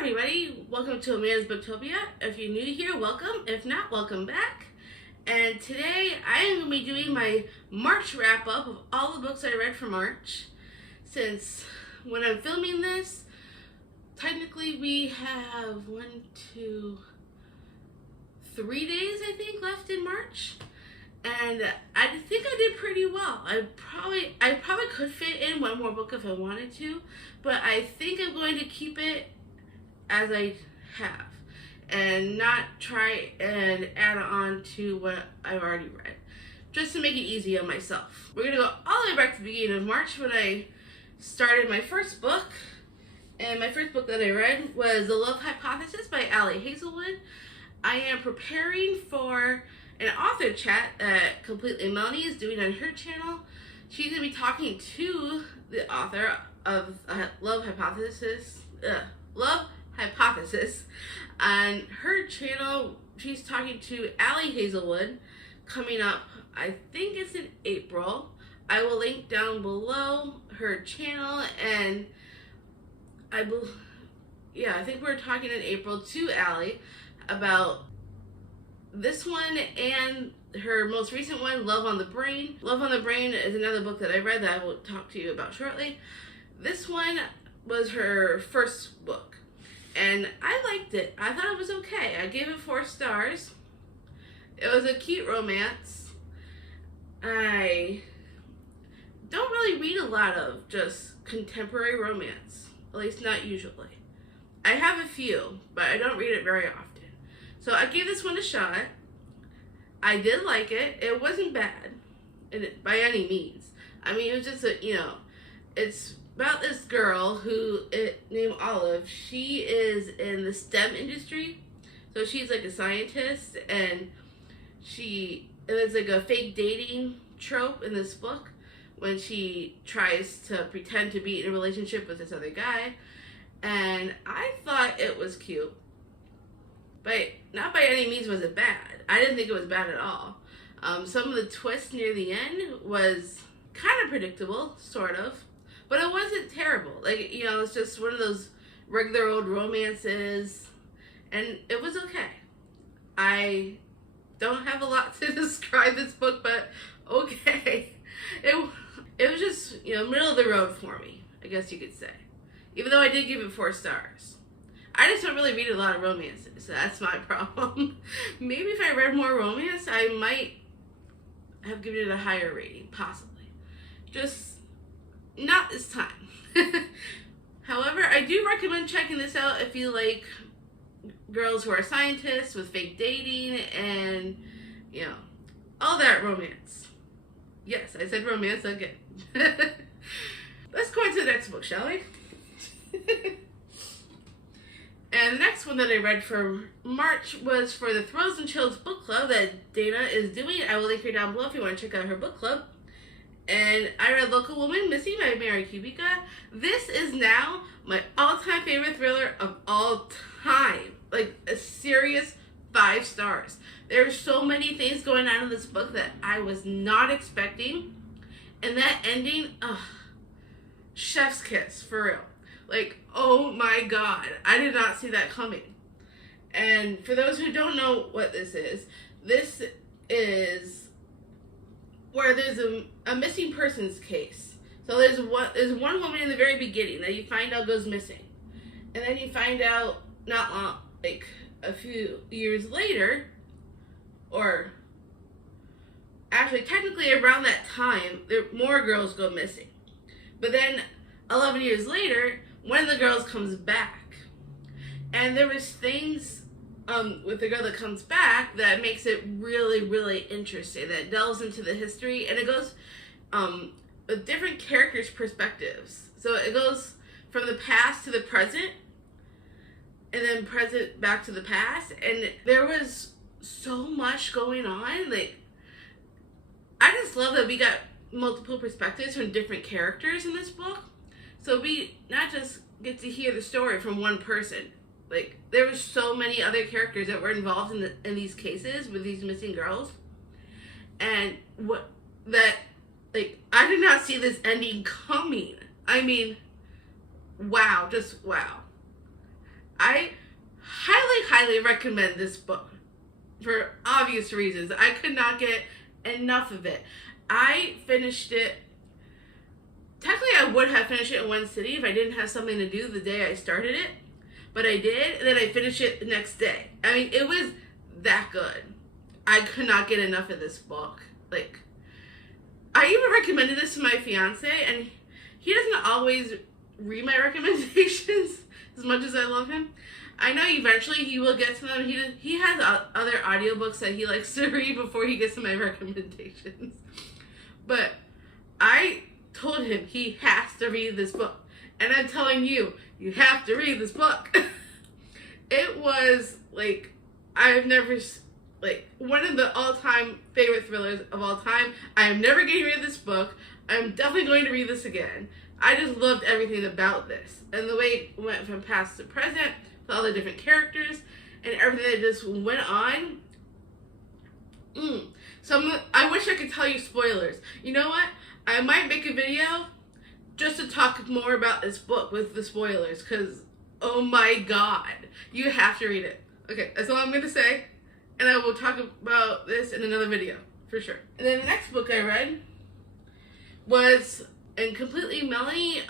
everybody, welcome to Amanda's Booktopia. If you're new here, welcome. If not, welcome back. And today I am going to be doing my March wrap-up of all the books I read for March. Since when I'm filming this, technically we have 3 days I think left in March. And I think I did pretty well. I probably could fit in one more book if I wanted to, but I think I'm going to keep it as I have and not try and add on to what I've already read, just to make it easy on myself. We're gonna go all the way back to the beginning of March when I started my first book, and my first book that I read was The Love Hypothesis by Ali Hazelwood. I am preparing for an author chat that Completely Melanie is doing on her channel. She's gonna be talking to the author of Love Hypothesis on her channel. She's talking to Ali Hazelwood coming up, I think it's in April. I will link down below her channel, and I think we're talking in April to Ali about this one and her most recent one, Love on the Brain. Love on the Brain is another book that I read that I will talk to you about shortly. This one was her first book, and I liked it. I thought it was okay. I gave it 4 stars. It was a cute romance. I don't really read a lot of just contemporary romance, at least not usually. I have a few, but I don't read it very often. So I gave this one a shot. I did like it. It wasn't bad by any means. I mean, it was just it's about this girl named Olive. She is in the STEM industry. So she's like a scientist, and it's like a fake dating trope in this book when she tries to pretend to be in a relationship with this other guy. And I thought it was cute. But not by any means was it bad. I didn't think it was bad at all. Some of the twists near the end was kind of predictable, sort of. But it wasn't terrible. It's just one of those regular old romances. And it was okay. I don't have a lot to describe this book, but okay. It was just, middle of the road for me, I guess you could say. Even though I did give it 4 stars. I just don't really read a lot of romances, so that's my problem. Maybe if I read more romance, I might have given it a higher rating, possibly. Just not this time. However, I do recommend checking this out if you like girls who are scientists with fake dating and, all that romance. Yes, I said romance again. Let's go into the next book, shall we? And the next one that I read for March was for the Thrills and Chills book club that Dana is doing. I will link her down below if you want to check out her book club. And I read Local Woman Missing by Mary Kubica. This is now my all-time favorite thriller of all time. Like a serious 5 stars. There are so many things going on in this book that I was not expecting. And that ending, chef's kiss, for real. Oh my god, I did not see that coming. And for those who don't know what this is where there's a missing persons case. So there's one woman in the very beginning that you find out goes missing. And then you find out not long, a few years later, or actually technically around that time, more girls go missing. But then 11 years later, one of the girls comes back, and there was things with the girl that comes back that makes it really, really interesting, that delves into the history, and it goes with different characters' perspectives. So it goes from the past to the present, and then present back to the past, and there was so much going on. I just love that we got multiple perspectives from different characters in this book. So we not just get to hear the story from one person. There were so many other characters that were involved in these cases with these missing girls. And I did not see this ending coming. I mean, wow, just wow. I highly, highly recommend this book for obvious reasons. I could not get enough of it. I finished it. Technically, I would have finished it in one sitting if I didn't have something to do the day I started it. But I did, and then I finished it the next day. I mean, it was that good. I could not get enough of this book. Like, I even recommended this to my fiance, and he doesn't always read my recommendations as much as I love him. I know eventually he will get to them. He has other audiobooks that he likes to read before he gets to my recommendations. But I told him he has to read this book. And I'm telling you, you have to read this book. It was, like, I've never, like, one of the all-time favorite thrillers of all time. I am never getting rid of this book. I'm definitely going to read this again. I just loved everything about this. And the way it went from past to present, with all the different characters, and everything that just went on. So I wish I could tell you spoilers. You know what? I might make a video just to talk more about this book with the spoilers, because, oh my god, you have to read it. Okay, that's all I'm going to say, and I will talk about this in another video, for sure. And then the next book I read was, and completely Melanie,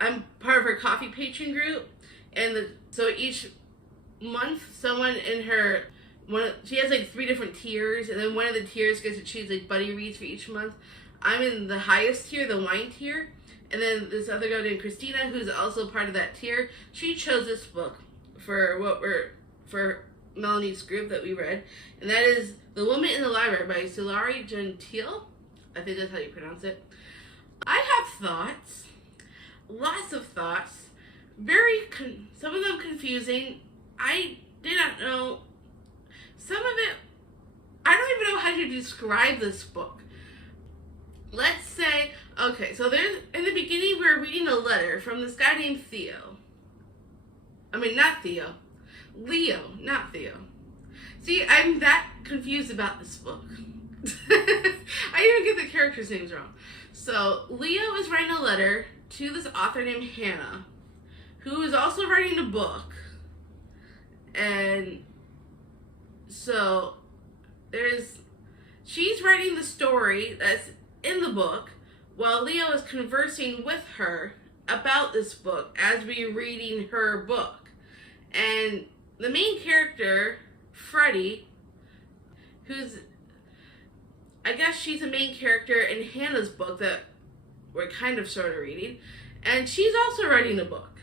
I'm part of her coffee patron group, and so each month, someone in her, she has like 3 different tiers, and then one of the tiers gets to choose like buddy reads for each month. I'm in the highest tier, the wine tier, and then this other girl named Christina, who's also part of that tier, she chose this book for Melanie's group that we read, and that is The Woman in the Library by Sulari Gentile. I think that's how you pronounce it. I have thoughts, lots of thoughts, some of them confusing. I did not know, some of it, I don't even know how to describe this book. Let's say, okay, so there's, in the beginning, we're reading a letter from this guy named Theo. I mean, not Theo. Leo, not Theo. See, I'm that confused about this book. I even get the characters' names wrong. So, Leo is writing a letter to this author named Hannah, who is also writing a book. And so, she's writing the story that's in the book, while Leo is conversing with her about this book as we're reading her book. And the main character, Freddie, I guess she's a main character in Hannah's book that we're kind of sort of reading, and she's also writing a book.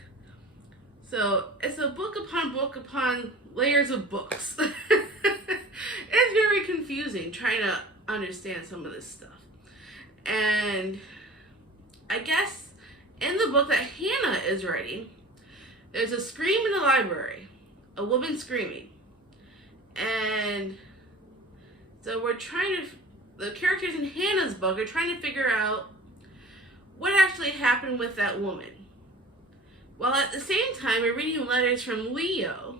So it's a book upon layers of books. It's very confusing trying to understand some of this stuff. And I guess in the book that Hannah is writing, there's a scream in the library, a woman screaming. And so the characters in Hannah's book are trying to figure out what actually happened with that woman. While at the same time, we're reading letters from Leo.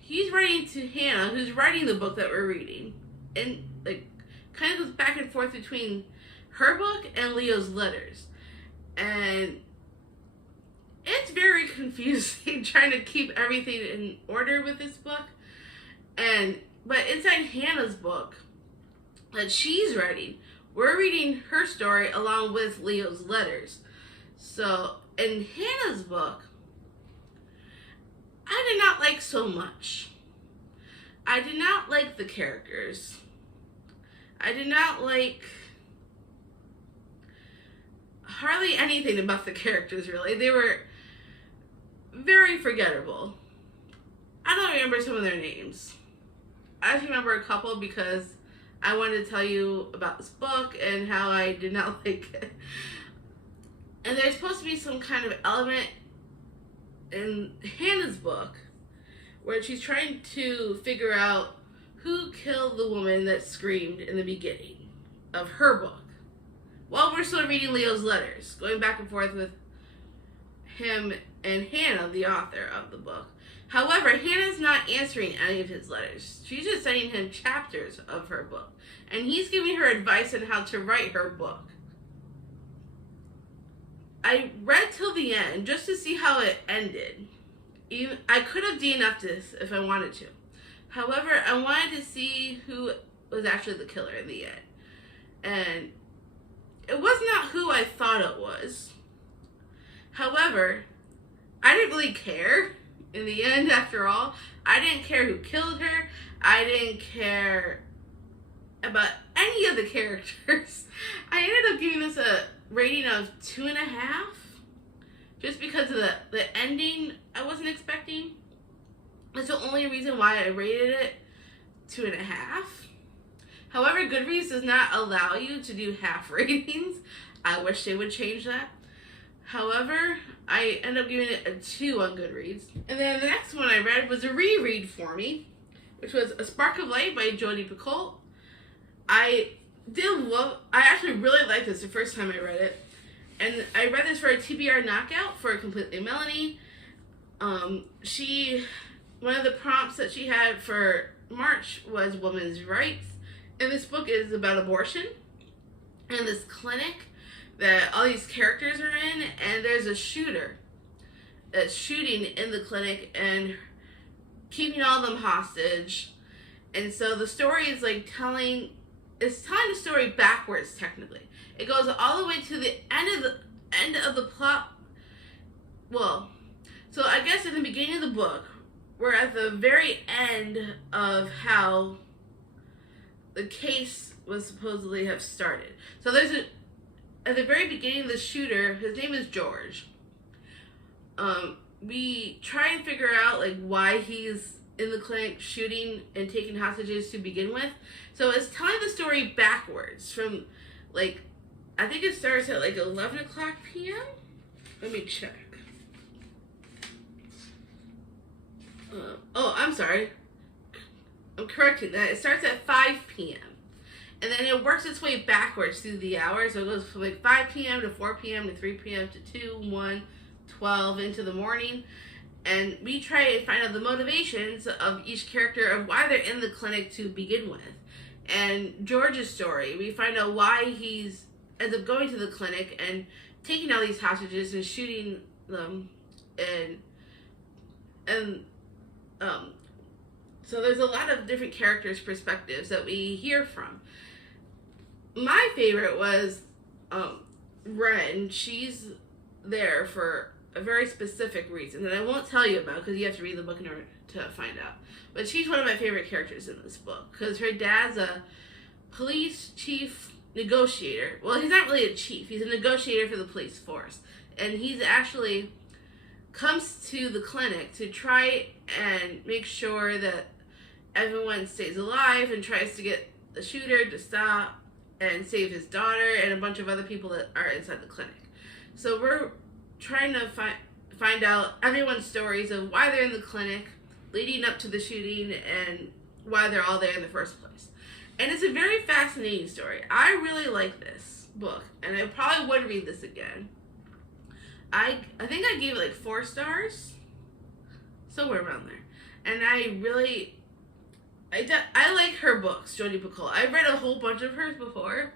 He's writing to Hannah, who's writing the book that we're reading. And like kind of goes back and forth between her book and Leo's letters. And it's very confusing trying to keep everything in order with this book. But inside Hannah's book that she's writing, we're reading her story along with Leo's letters. So in Hannah's book, I did not like so much. I did not like the characters. I did not like hardly anything about the characters, really. They were very forgettable. I don't remember some of their names. I just remember a couple because I wanted to tell you about this book and how I did not like it. And there's supposed to be some kind of element in Hannah's book where she's trying to figure out who killed the woman that screamed in the beginning of her book. While we're still reading Leo's letters, going back and forth with him and Hannah, the author of the book. However, Hannah's not answering any of his letters. She's just sending him chapters of her book. And he's giving her advice on how to write her book. I read till the end just to see how it ended. Even I could have DNF'd this if I wanted to. However, I wanted to see who was actually the killer in the end. And it was not who I thought it was. However, I didn't really care in the end after all. I didn't care who killed her. I didn't care about any of the characters. I ended up giving this a rating of 2.5. Just because of the ending I wasn't expecting. That's the only reason why I rated it 2.5. However, Goodreads does not allow you to do half ratings. I wish they would change that. However, I ended up giving it a 2 on Goodreads. And then the next one I read was a reread for me, which was A Spark of Light by Jodi Picoult. I actually really liked this the first time I read it. And I read this for a TBR knockout for Completely Melanie. One of the prompts that she had for March was women's rights. And this book is about abortion and this clinic that all these characters are in, and there's a shooter that's shooting in the clinic and keeping all of them hostage. And so the story is like telling the story backwards technically. It goes all the way to the end of the plot. Well, so I guess in the beginning of the book, we're at the very end of how the case was supposedly have started. So at the very beginning, the shooter, his name is George. We try and figure out like why he's in the clinic shooting and taking hostages to begin with. So it's telling the story backwards from like, I think it starts at like 11 o'clock p.m. Let me check. I'm sorry. I'm correcting that. It starts at 5 p.m. And then it works its way backwards through the hours. So it goes from like 5 p.m. to 4 p.m. to 3 p.m. to 2, 1, 12 into the morning. And we try and find out the motivations of each character of why they're in the clinic to begin with. And George's story, we find out why he's ends up going to the clinic and taking all these hostages and shooting them. So there's a lot of different characters' perspectives that we hear from. My favorite was Ren. She's there for a very specific reason that I won't tell you about because you have to read the book in order to find out. But she's one of my favorite characters in this book because her dad's a police chief negotiator. Well, he's not really a chief. He's a negotiator for the police force. And he's actually comes to the clinic to try and make sure that everyone stays alive and tries to get the shooter to stop and save his daughter and a bunch of other people that are inside the clinic. So we're trying to find out everyone's stories of why they're in the clinic leading up to the shooting and why they're all there in the first place. And it's a very fascinating story. I really like this book, and I probably would read this again. I think I gave it like 4 stars, somewhere around there. And I like her books, Jodi Picoult. I've read a whole bunch of hers before.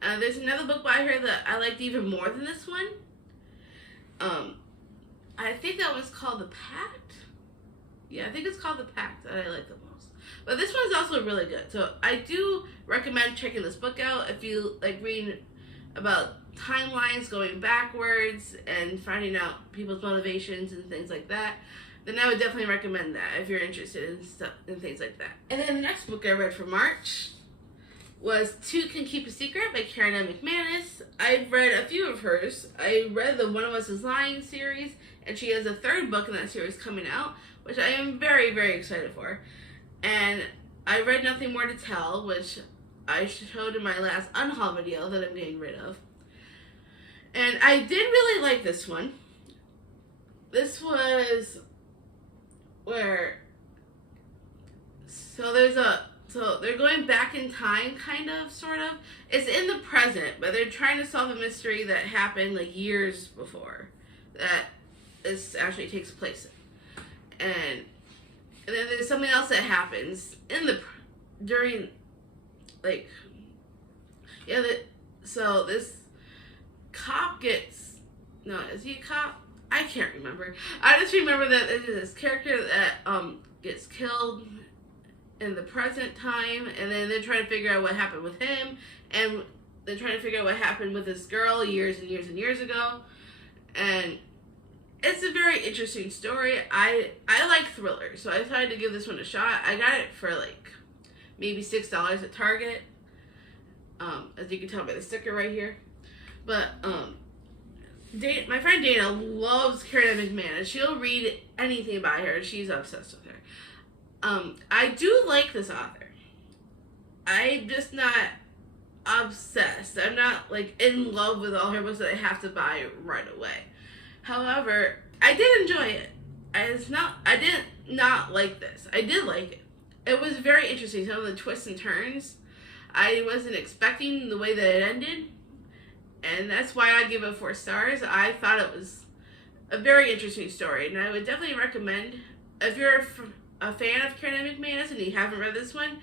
There's another book by her that I liked even more than this one. I think that was called The Pact. Yeah, I think it's called The Pact that I like the most. But this one's also really good. So I do recommend checking this book out if you like reading about timelines going backwards and finding out people's motivations and things like that. Then I would definitely recommend that if you're interested in stuff and things like that. And then the next book I read for March was Two Can Keep a Secret by Karen M. McManus. I've read a few of hers. I read the One of Us is Lying series, and she has a 3rd book in that series coming out, which I am very, very excited for. And I read Nothing More to Tell, which I showed in my last unhaul video that I'm getting rid of. And I did really like this one. This was where, so they're going back in time, kind of, sort of. It's in the present, but they're trying to solve a mystery that happened like years before that this actually takes place in. And then there's something else that happens so this cop gets no, is he a cop? I can't remember. I just remember that there's this character that gets killed in the present time, and then they're trying to figure out what happened with him, and they're trying to figure out what happened with this girl years and years and years ago, and it's a very interesting story. I like thrillers, so I decided to give this one a shot. I got it for like maybe $6 at Target, as you can tell by the sticker right here. But my friend Dana loves Karen McManus. She'll read anything by her. She's obsessed with her. I do like this author. I'm just not obsessed. I'm not like in love with all her books that I have to buy right away. However, I did enjoy it. I didn't not like this. I did like it. It was very interesting. Some of the twists and turns. I wasn't expecting the way that it ended. And that's why I give it 4 stars. I thought it was a very interesting story. And I would definitely recommend, if you're a fan of Karen McManus and you haven't read this one,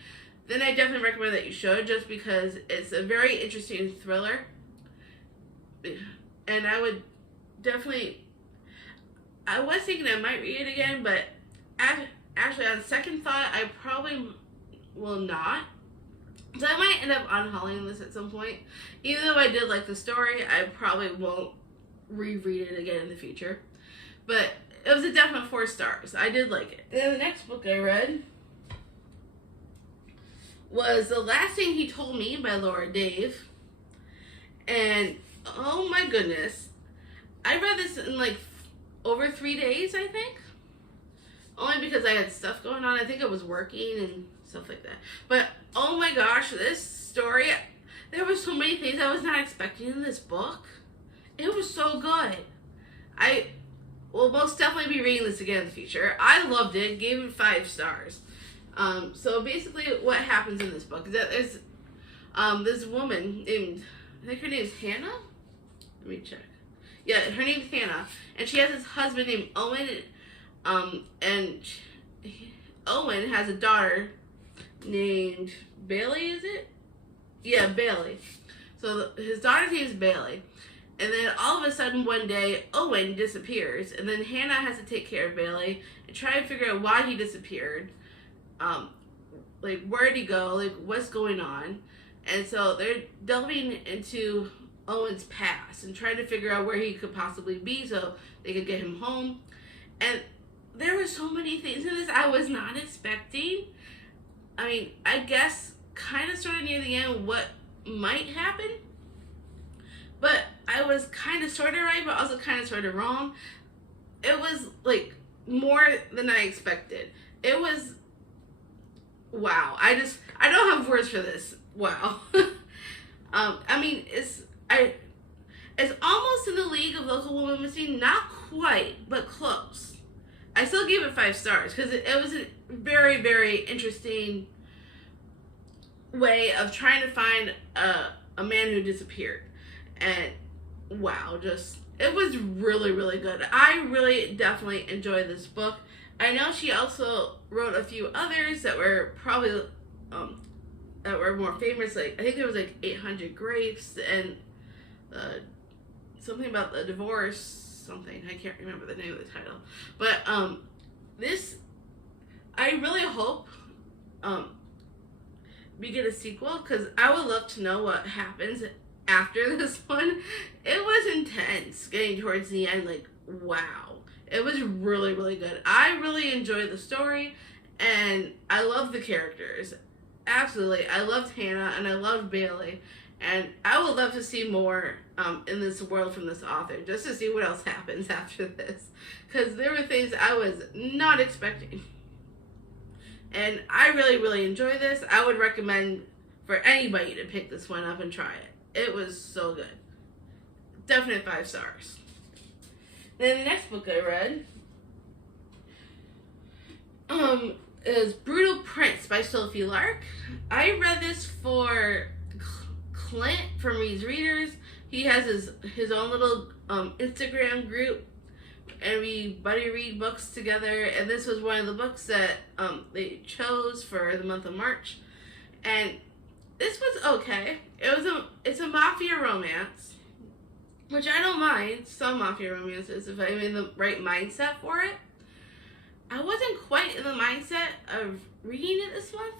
then I definitely recommend that you should, just because it's a very interesting thriller. And I would definitely, I was thinking I might read it again, but actually on second thought, I probably will not. So I might end up unhauling this at some point. Even though I did like the story, I probably won't reread it again in the future. But it was a definite 4 stars. I did like it. Then the next book I read was The Last Thing He Told Me by Laura Dave. And oh my goodness, I read this in like over 3 days, I think. Only because I had stuff going on. I think I was working and stuff like that. But oh my gosh, this story, there were so many things I was not expecting in this book. It was so good. I will most definitely be reading this again in the future. I loved it, gave it 5 stars. So basically what happens in this book is that there's this woman named, I think her name is Hannah? Let me check. Yeah, her name's Hannah. And she has this husband named Owen. And Owen has a daughter named Bailey, is it? Yeah, Bailey. So his daughter's name is Bailey. And then all of a sudden one day, Owen disappears. And then Hannah has to take care of Bailey and try and figure out why he disappeared. Like, where'd he go? Like, what's going on? And so they're delving into Owen's past and trying to figure out where he could possibly be so they could get him home. And there were so many things in this I was not expecting. I mean, I guess kind of sort of near the end what might happen. But I was kind of sort of right, but also kind of sort of wrong. It was like more than I expected. It was, wow. I don't have words for this. Wow. I mean, it's almost in the league of Local Woman Missing. Not quite, but close. I still gave it 5 stars because it was a very, very interesting way of trying to find a man who disappeared. And wow, it was really, really good. I really definitely enjoyed this book. I know she also wrote a few others that were probably that were more famous. Like, I think there was like 800 Grapes and something about the divorce. Something, I can't remember the name of the title, but this, I really hope we get a sequel, because I would love to know what happens after this one. It was intense getting towards the end. Like, wow, it was really, really good. I really enjoyed the story, and I love the characters. Absolutely, I loved Hannah and I loved Bailey. And I would love to see more in this world from this author, just to see what else happens after this. Because there were things I was not expecting. And I really, really enjoy this. I would recommend for anybody to pick this one up and try it. It was so good. Definite 5 stars. Then the next book I read is Brutal Prince by Sophie Lark. I read this for Clint from Reed's Readers. He has his own little Instagram group, and we buddy read books together, and this was one of the books that they chose for the month of March. And this was okay. It's a mafia romance. which I don't mind some mafia romances if I'm in the right mindset for it. I wasn't quite in the mindset of reading it this month,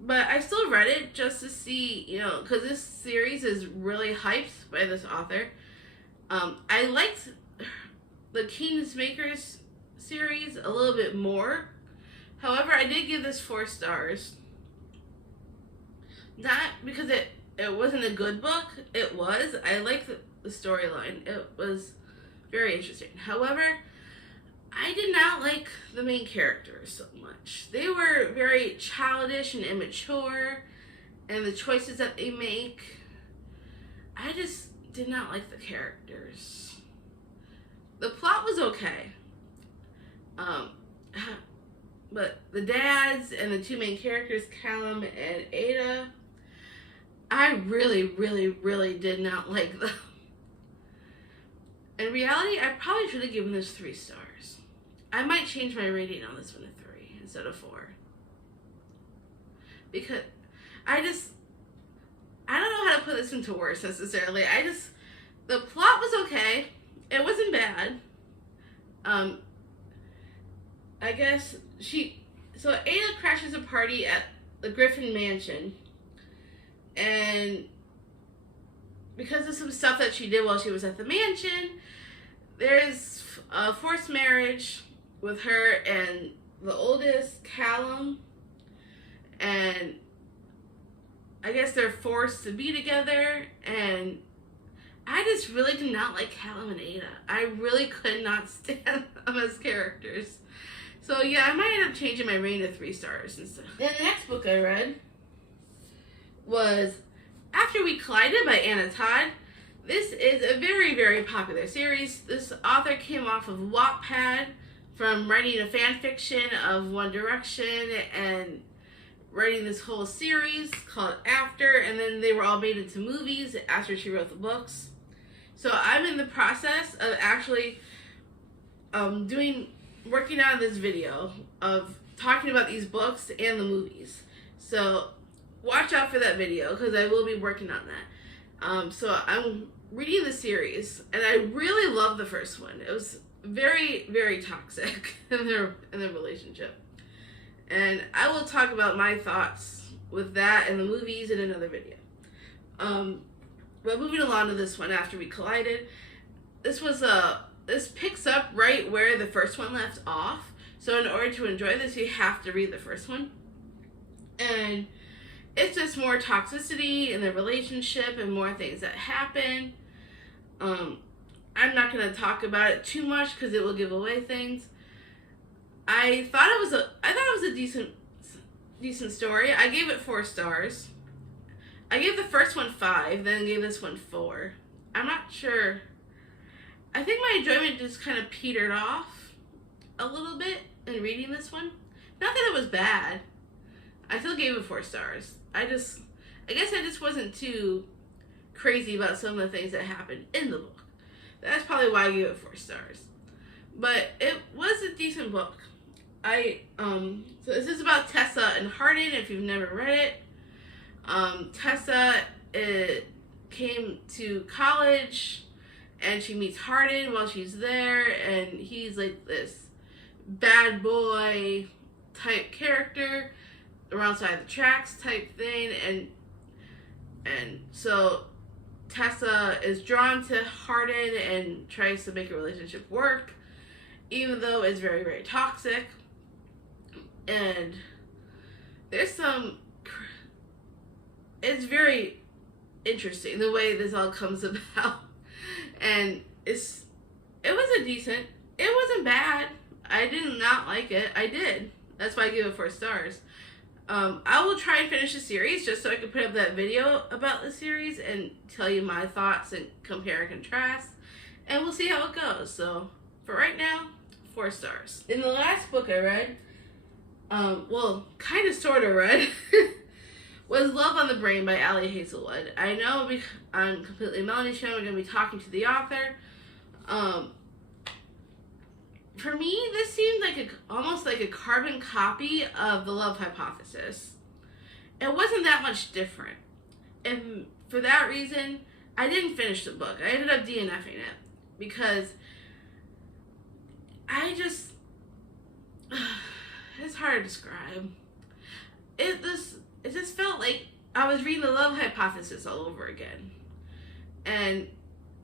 but I still read it just to see, because this series is really hyped by this author. I liked the Kingmakers series a little bit more. However, I did give this 4 stars. Not because it wasn't a good book. It was. I liked the storyline. It was very interesting. However, I did not like the main characters so much. They were very childish and immature, and the choices that they make, I just did not like the characters. The plot was okay. But the dads and the 2 main characters, Callum and Ada, I really, really, really did not like them. In reality, I probably should have given this 3 stars. I might change my rating on this one to 3 instead of 4. Because I don't know how to put this into words necessarily. The plot was okay. It wasn't bad. I guess so Ada crashes a party at the Griffin Mansion, and because of some stuff that she did while she was at the mansion, there's a forced marriage with her and the oldest, Callum, and I guess they're forced to be together, and I just really did not like Callum and Ada. I really could not stand them as characters. So yeah, I might end up changing my rating to 3 stars instead. Then the next book I read was After We Collided by Anna Todd. This is a very, very popular series. This author came off of Wattpad from writing a fan fiction of One Direction and writing this whole series called After, and then they were all made into movies after she wrote the books. So I'm in the process of actually working on this video of talking about these books and the movies. So watch out for that video because I will be working on that. So I'm reading the series, and I really love the first one. It was very, very toxic in their relationship. And I will talk about my thoughts with that and the movies in another video. But moving along to this one, After We Collided, this picks up right where the first one left off. So in order to enjoy this, you have to read the first one. And it's just more toxicity in the relationship and more things that happen. I'm not going to talk about it too much because it will give away things. I thought it was a decent story. I gave it 4 stars. I gave the first one 5, then gave this one 4. I'm not sure. I think my enjoyment just kind of petered off a little bit in reading this one. Not that it was bad. I still gave it 4 stars. I guess I just wasn't too crazy about some of the things that happened in the book. That's probably why I gave it 4 stars. But it was a decent book. So this is about Tessa and Hardin, if you've never read it. Tessa came to college, and she meets Hardin while she's there, and he's like this bad boy type character, around side of the tracks type thing, and so Tessa is drawn to Hardin and tries to make a relationship work, even though it's very, very toxic. And there's it's very interesting the way this all comes about. And it wasn't bad. I did not like it. I did. That's why I gave it 4 stars. I will try and finish the series just so I can put up that video about the series and tell you my thoughts and compare and contrast. And we'll see how it goes. So for right now, 4 stars. In the last book I read, kind of sort of read, was Love on the Brain by Ali Hazelwood. I know on Completely Melanie Show we're going to be talking to the author. For me, this seemed like almost like a carbon copy of The Love Hypothesis. It wasn't that much different. And for that reason, I didn't finish the book. I ended up DNFing it because I just, it's hard to describe. It just felt like I was reading The Love Hypothesis all over again. And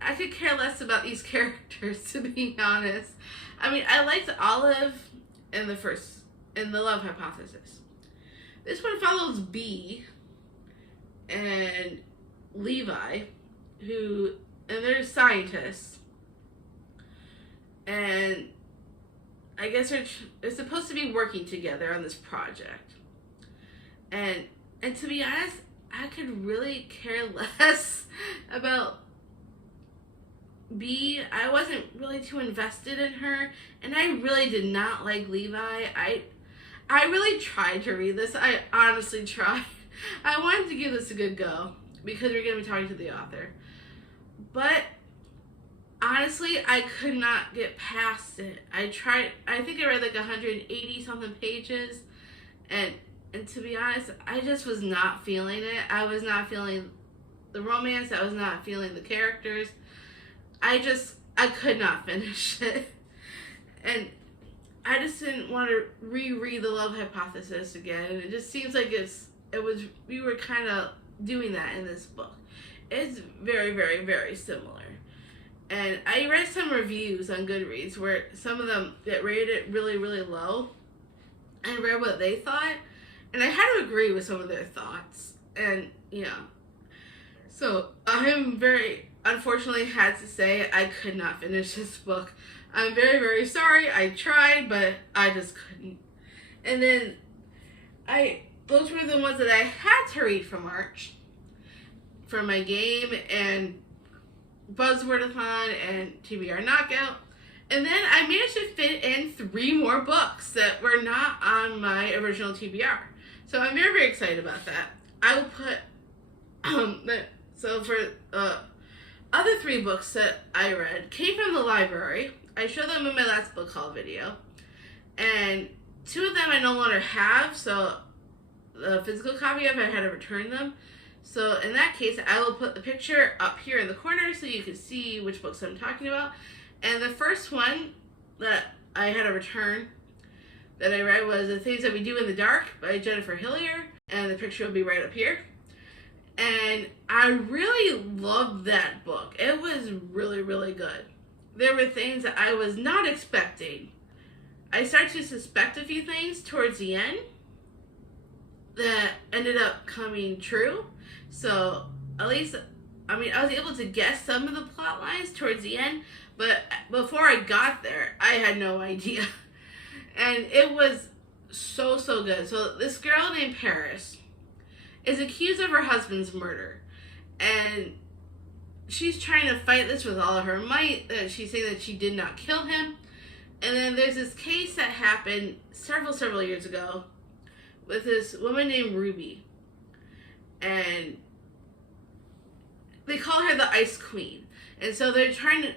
I could care less about these characters, to be honest. I mean, I liked Olive in The Love Hypothesis. This one follows Bee and Levi, and they're scientists. And I guess they're supposed to be working together on this project. And to be honest, I could really care less about Bee. I wasn't really too invested in her, and I really did not like Levi. I really tried to read this. I honestly tried. I wanted to give this a good go because we're going to be talking to the author. But honestly, I could not get past it. I tried. I think I read like 180 something pages, and to be honest, I just was not feeling it. I was not feeling the romance. I was not feeling the characters. I could not finish it. And I just didn't want to reread The Love Hypothesis again. It just seems like we were kind of doing that in this book. It's very, very, very similar. And I read some reviews on Goodreads where some of them that rated it really, really low. I read what they thought, and I had to agree with some of their thoughts. And, so I'm unfortunately had to say I could not finish this book. I'm very, very sorry. I tried, but I just couldn't. And then those were the ones that I had to read for March, from my game and Buzzwordathon and TBR Knockout. And then I managed to fit in 3 more books that were not on my original TBR. So I'm very, very excited about that. I will put, so for other 3 books that I read came from the library. I showed them in my last book haul video. And 2 of them I no longer have, so the physical copy of it, I had to return them. So in that case, I will put the picture up here in the corner so you can see which books I'm talking about. And the first one that I had to return that I read was The Things That We Do in the Dark by Jennifer Hillier. And the picture will be right up here. And I really loved that book. It was really, really good. There were things that I was not expecting. I started to suspect a few things towards the end that ended up coming true. So at least, I was able to guess some of the plot lines towards the end, but before I got there, I had no idea. And it was so, so good. So this girl named Paris is accused of her husband's murder. And she's trying to fight this with all of her might. She's saying that she did not kill him. And then there's this case that happened several years ago with this woman named Ruby. And they call her the Ice Queen. And so they're trying to,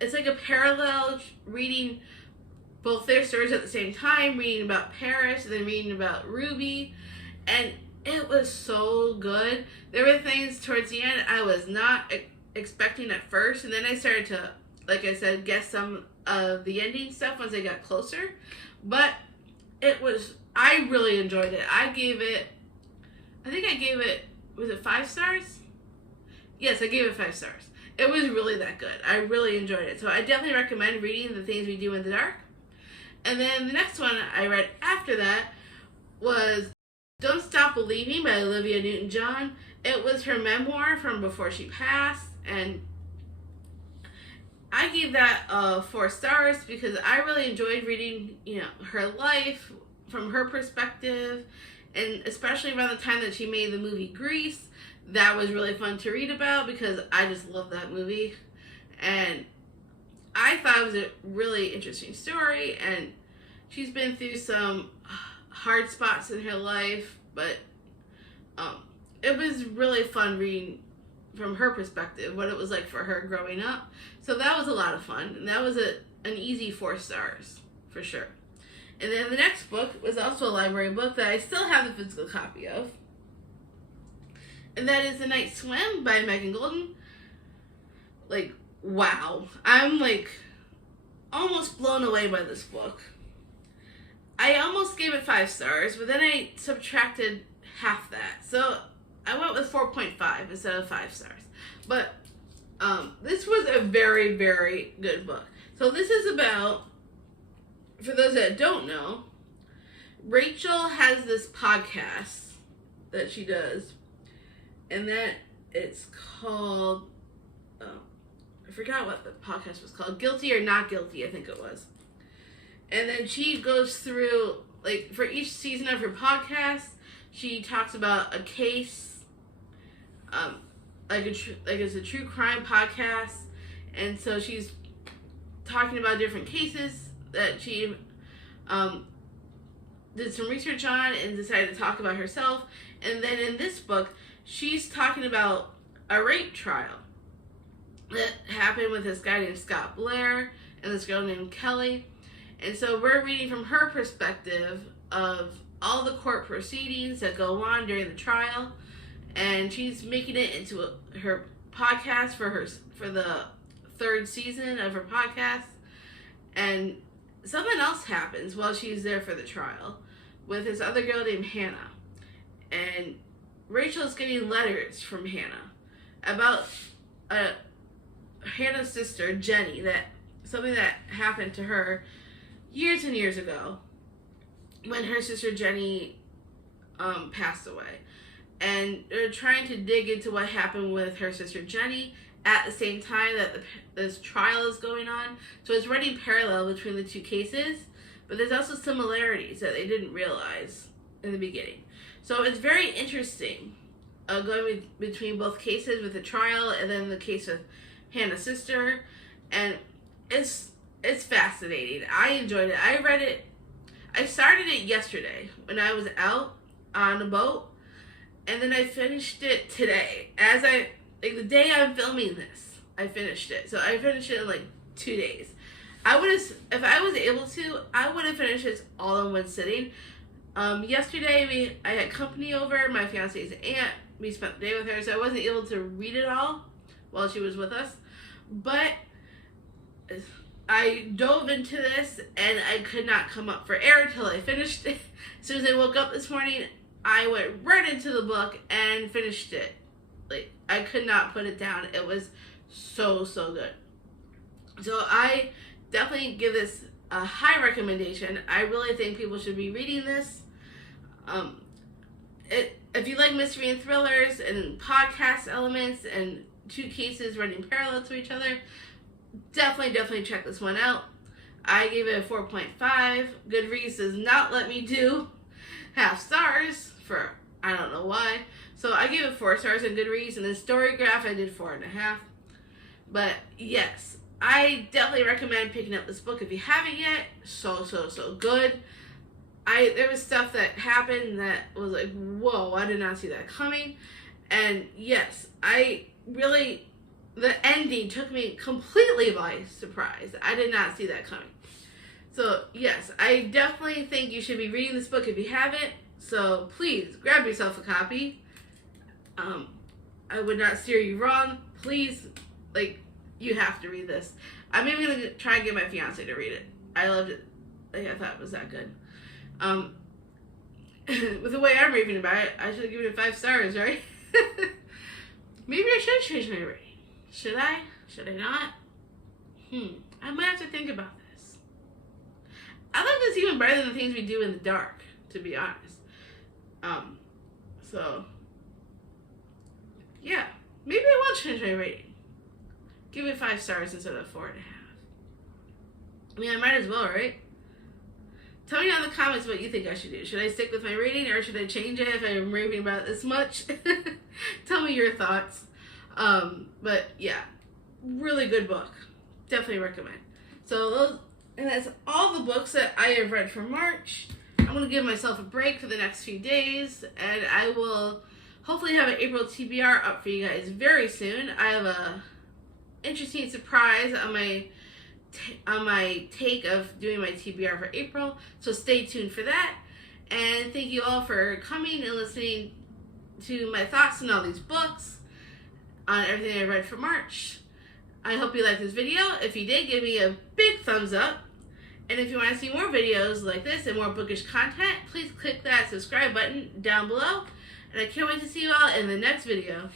it's like a parallel reading both their stories at the same time, reading about Paris and then reading about Ruby. And it was so good. There were things towards the end I was not expecting at first. And then I started to, like I said, guess some of the ending stuff once I got closer. But I really enjoyed it. I gave it, was it 5 stars? Yes, I gave it 5 stars. It was really that good. I really enjoyed it. So I definitely recommend reading The Things We Do in the Dark. And then the next one I read after that was Don't Stop Believing by Olivia Newton-John. It was her memoir from before she passed, and I gave that 4 stars because I really enjoyed reading, her life from her perspective, and especially around the time that she made the movie Grease. That was really fun to read about because I just love that movie. And I thought it was a really interesting story, and she's been through some hard spots in her life, but it was really fun reading from her perspective what it was like for her growing up. So that was a lot of fun, and that was an easy 4 stars for sure. And then the next book was also a library book that I still have the physical copy of, and that is The Night Swim by Megan Golden. like, wow. I'm like almost blown away by this book. I almost gave it 5 stars, but then I subtracted half that. So I went with 4.5 instead of 5 stars. But this was a very, very good book. So this is about, for those that don't know, Rachel has this podcast that she does, and that it's called, I forgot what the podcast was called, Guilty or Not Guilty, I think it was. And then she goes through, like, for each season of her podcast, she talks about a case, like it's a true crime podcast, and so she's talking about different cases that she did some research on and decided to talk about herself. And then in this book, she's talking about a rape trial that happened with this guy named Scott Blair and this girl named Kelly. And so we're reading from her perspective of all the court proceedings that go on during the trial, and she's making it into her podcast for the 3rd season of her podcast. And something else happens while she's there for the trial with this other girl named Hannah. And Rachel's getting letters from Hannah about Hannah's sister, Jenny, that something that happened to her years and years ago when her sister Jenny passed away. And they're trying to dig into what happened with her sister Jenny at the same time that this trial is going on. So it's running parallel between the two cases, but there's also similarities that they didn't realize in the beginning. So it's very interesting going between both cases with the trial and then the case with Hannah's sister. And it's fascinating. I enjoyed it. I read it. I started it yesterday when I was out on a boat, and then I finished it today. The day I'm filming this, I finished it. So I finished it in like 2 days. If I was able to, I would have finished it all in one sitting. Yesterday I had company over, my fiance's aunt. We spent the day with her, so I wasn't able to read it all while she was with us. But I dove into this, and I could not come up for air until I finished it. As soon as I woke up this morning, I went right into the book and finished it. Like, I could not put it down. It was so, so good. So I definitely give this a high recommendation. I really think people should be reading this. If you like mystery and thrillers and podcast elements and two cases running parallel to each other, definitely check this one out. I gave it a 4.5. Goodreads does not let me do half stars for I don't know why. So I gave it 4 stars on Goodreads, and then Storygraph I did 4.5. But yes, I definitely recommend picking up this book if you haven't yet. So good. There was stuff that happened that was like, whoa, I did not see that coming. And yes, the ending took me completely by surprise. I did not see that coming. So yes, I definitely think you should be reading this book if you haven't. So please grab yourself a copy. I would not steer you wrong. Please, you have to read this. I'm even gonna try and get my fiance to read it. I loved it. I thought it was that good. With the way I'm raving about it, I should have given it 5 stars, right? Maybe I should change my rating. Should I? Should I not? I might have to think about this. I like this even better than the things we do in the dark, to be honest. So yeah, maybe I will change my rating. Give it 5 stars instead of 4.5. I mean, I might as well, right? Tell me down in the comments what you think I should do. Should I stick with my rating, or should I change it if I'm raving about it this much? Tell me your thoughts. But yeah, really good book. Definitely recommend. So that's all the books that I have read for March. I'm going to give myself a break for the next few days, and I will hopefully have an April TBR up for you guys very soon. I have a interesting surprise on my take of doing my TBR for April, so stay tuned for that. And thank you all for coming and listening to my thoughts on all these books, on everything I read for March. I hope you liked this video. If you did, give me a big thumbs up. And if you want to see more videos like this and more bookish content, please click that subscribe button down below. And I can't wait to see you all in the next video.